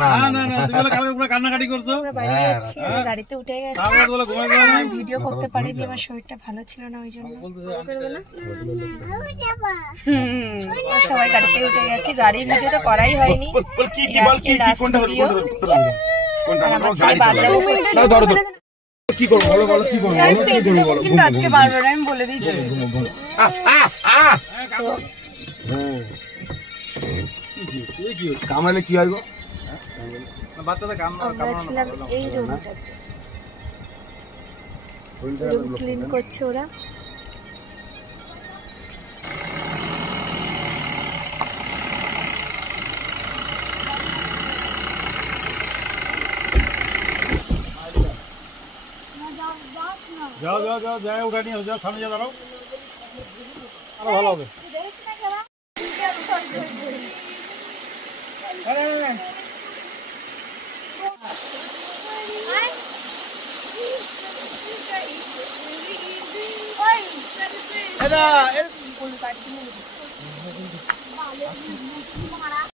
না না না, তুমি বলে কালকে পুরো কান্নাকাটি করছো। গাড়িতে উঠে গেছি, ভিডিও করতে পারিনি, আমার শরীরটা ভালো ছিল না, ওই জন্য সবাই গাড়িতে উঠে গেছি। গাড়ির ভিডিও তো করাই হয়নি। কি করবো বলো বলো, কি করবো কিন্তু আজকে পারবো না, আমি বলে দিচ্ছি। কামড়ালে কি হয় গো? আমরা ছিলাম এই রুমটাতে, রুম ক্লিন করছে ওরা। যাও যাও যাও যাও, উঠা নিয়ে যাও, সামনে যাও, দাঁড়াও, আরো ভালো হবে।